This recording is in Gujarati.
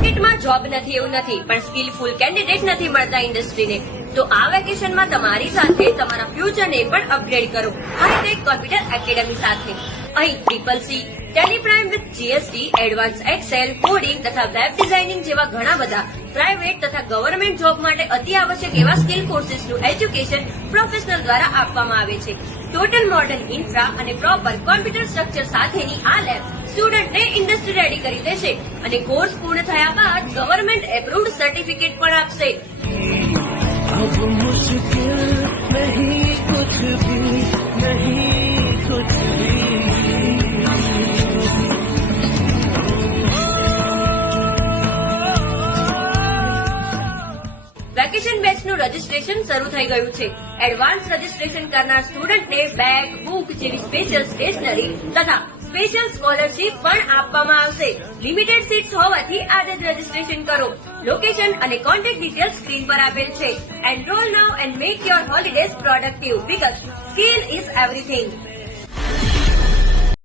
માર્કેટમાં જોબ નથી એવું નથી, પણ સ્કિલફુલ કેન્ડિડેટ નથી મળતા ઇન્ડસ્ટ્રીને. તો આ વેકેશનમાં તમારી સાથે તમારા ફ્યુચરને પણ અપગ્રેડ કરો હાઈટેક કોમ્પ્યુટર એકેડમી સાથે. અહીં CCC, TallyPrime with GST, advance Excel, coding તથા વેબ ડિઝાઇનિંગ જેવા ઘણા બધા પ્રાઇવેટ તથા ગવર્નમેન્ટ જોબ માટે અતિ આવશ્યક એવા સ્કિલ કોર્સીસનું એજ્યુકેશન પ્રોફેશનલ દ્વારા આપવામાં આવે છે. ટોટલ મોડર્ન ઇન્ફ્રા અને પ્રોપર કોમ્પ્યુટર સ્ટ્રક્ચર સાથેની આ લેબ સ્ટુડન્ટને ઇન્ડસ્ટ્રી રેડી કરી દેશે અને કોર્સ પૂર્ણ થયા બાદ ગવર્નમેન્ટ એપ્રુવ્ડ સર્ટિફિકેટ પણ આપશે. अब मुश्किल नहीं कुछ भी नहीं कुछ भी વેકેશન બેચનું રજીસ્ટ્રેશન શરૂ થઈ ગયું છે. એડવાન્સ રજીસ્ટ્રેશન કરનાર સ્ટુડન્ટને બેગ, બુક જેવી સ્પેશિયલ સ્ટેશનરી તથા સ્પેશિયલ સ્કોલરશીપ પણ આપવામાં આવશે. લિમિટેડ સીટ્સ હોવાથી આજે જ રજીસ્ટ્રેશન કરો. લોકેશન અને કોન્ટેક્ટ ડિટેલ્સ સ્ક્રીન પર આપેલ છે. Enrol now and make your holidays productive because skill is everything.